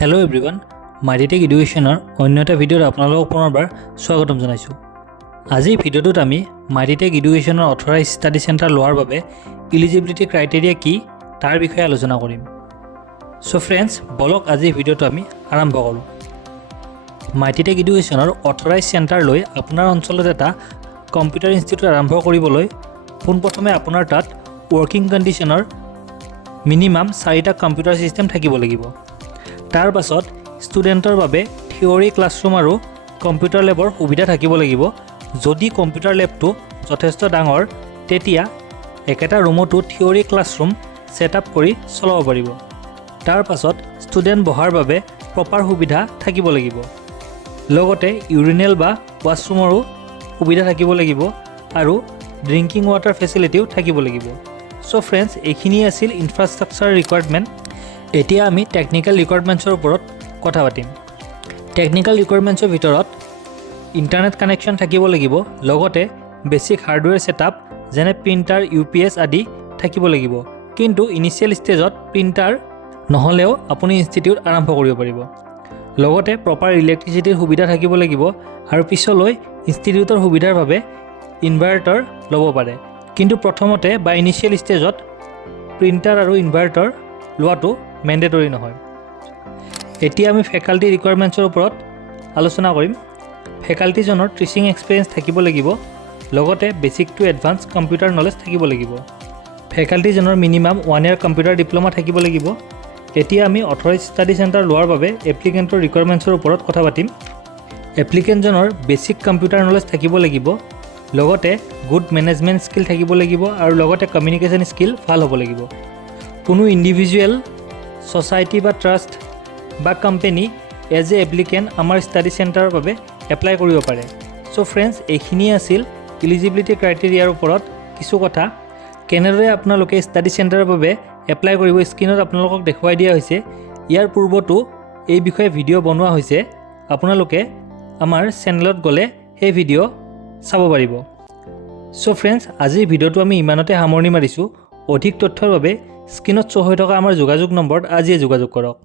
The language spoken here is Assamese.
হেল্ল' এভৰিৱান, মাইটিটেক এডুকেশ্যনৰ অন্য এটা ভিডিঅ'ত আপোনালোকক পুনৰবাৰ স্বাগতম জনাইছোঁ। আজিৰ ভিডিঅ'টোত আমি মাইটিটেক এডুকেশ্যনৰ অথৰাইজ ষ্টাডি চেণ্টাৰ লোৱাৰ বাবে ইলিজিবিলিটি ক্ৰাইটেৰিয়া কি তাৰ বিষয়ে আলোচনা কৰিম। চ' ফ্ৰেণ্ডছ, বলক আজিৰ ভিডিঅ'টো আমি আৰম্ভ কৰোঁ। মাইটিটেক এডুকেশ্যনৰ অথৰাইজ চেণ্টাৰ লৈ আপোনাৰ অঞ্চলত এটা কম্পিউটাৰ ইনষ্টিটিউট আৰম্ভ কৰিবলৈ পোনপ্ৰথমে আপোনাৰ তাত ৱৰ্কিং কণ্ডিশ্যনৰ মিনিমাম 4টা কম্পিউটাৰ ছিষ্টেম থাকিব লাগিব। তাৰ পাছত ষ্টুডেণ্টৰ বাবে থিয়ৰী ক্লাছৰুম আৰু কম্পিউটাৰ লেবৰ সুবিধা থাকিব লাগিব। যদি কম্পিউটাৰ লেবটো যথেষ্ট ডাঙৰ, তেতিয়া একেটা ৰুমতো থিয়ৰী ক্লাছৰুম ছেট আপ কৰি চলাব পাৰিব। তাৰ পাছত ষ্টুডেণ্ট বহাৰ বাবে প্ৰপাৰ সুবিধা থাকিব লাগিব। লগতে ইউৰিনেল বা ৱাছৰুমৰো সুবিধা থাকিব লাগিব আৰু ড্ৰিংকিং ৱাটাৰ ফেচিলিটিও থাকিব লাগিব। চ' ফ্ৰেণ্ডছ, এইখিনি আছিল ইনফ্ৰাষ্ট্ৰাকচাৰ ৰিকুৱাৰমেণ্ট। এতিয়া আমি টেকনিকেল ৰিকুৱাৰমেণ্টছৰ ওপৰত কথা পাতিম। টেকনিকেল ৰিকুৱাৰমেণ্টছৰ ভিতৰত ইণ্টাৰনেট কানেকশ্যন থাকিব লাগিব, লগতে বেছিক হাৰ্ডৱেৰ ছেটআপ যেনে প্ৰিণ্টাৰ, UPS আদি থাকিব লাগিব। কিন্তু ইনিচিয়েল ষ্টেজত প্ৰিণ্টাৰ নহ'লেও আপুনি ইনষ্টিটিউট আৰম্ভ কৰিব পাৰিব। লগতে প্ৰপাৰ ইলেক্ট্ৰিচিটিৰ সুবিধা থাকিব লাগিব আৰু পিছলৈ ইনষ্টিটিউটৰ সুবিধাৰ বাবে ইনভাৰ্টাৰ ল'ব পাৰে। কিন্তু প্ৰথমতে বা ইনিচিয়েল ষ্টেজত প্ৰিণ্টাৰ আৰু ইনভাৰ্টাৰ লোৱাটো মেণ্ডেটৰী নহয়। এতিয়া আমি ফেকাল্টি ৰিকুৱাৰমেণ্টছৰ ওপৰত আলোচনা কৰিম। ফেকাল্টিজনৰ টিচিং এক্সপিৰিয়েঞ্চ থাকিব লাগিব, লগতে basic to advance computer knowledge থাকিব লাগিব। ফেকাল্টিজনৰ মিনিমাম 1 year কম্পিউটাৰ ডিপ্ল'মা থাকিব লাগিব। এতিয়া আমি অথৰাইজ ষ্টাডি চেণ্টাৰ লোৱাৰ বাবে এপ্লিকেণ্টৰ ৰিকুৱাৰমেণ্টছৰ ওপৰত কথা পাতিম। এপ্লিকেণ্টজনৰ বেছিক কম্পিউটাৰ নলেজ থাকিব লাগিব, লগতে গুড মেনেজমেণ্ট স্কিল থাকিব লাগিব আৰু লগতে কমিউনিকেশ্যন স্কিল ভাল হ'ব লাগিব। কোনো ইণ্ডিভিজুৱেল, ছ'চাইটি বা ট্ৰাষ্ট বা কোম্পানী এজ এ এপ্লিকেণ্ট আমাৰ ষ্টাডি চেণ্টাৰৰ বাবে এপ্লাই কৰিব পাৰে। চ' ফ্ৰেণ্ডছ, এইখিনিয়ে আছিল ইলিজিবিলিটি ক্ৰাইটেৰিয়াৰ ওপৰত কিছু কথা। কেনেদৰে আপোনালোকে ষ্টাডি চেণ্টাৰৰ বাবে এপ্লাই কৰিব স্ক্ৰীণত আপোনালোকক দেখুৱাই দিয়া হৈছে। ইয়াৰ পূৰ্বতো এই বিষয়ে ভিডিঅ' বনোৱা হৈছে, আপোনালোকে আমাৰ চেনেলত গ'লে সেই ভিডিঅ' চাব পাৰিব। চ' ফ্ৰেণ্ডছ, আজিৰ ভিডিঅ'টো আমি ইমানতে সামৰণি মাৰিছোঁ। অধিক তথ্যৰ বাবে স্ক্ৰীণত শ্ব' হৈ থকা আমাৰ যোগাযোগ নম্বৰত আজিয়ে যোগাযোগ কৰক।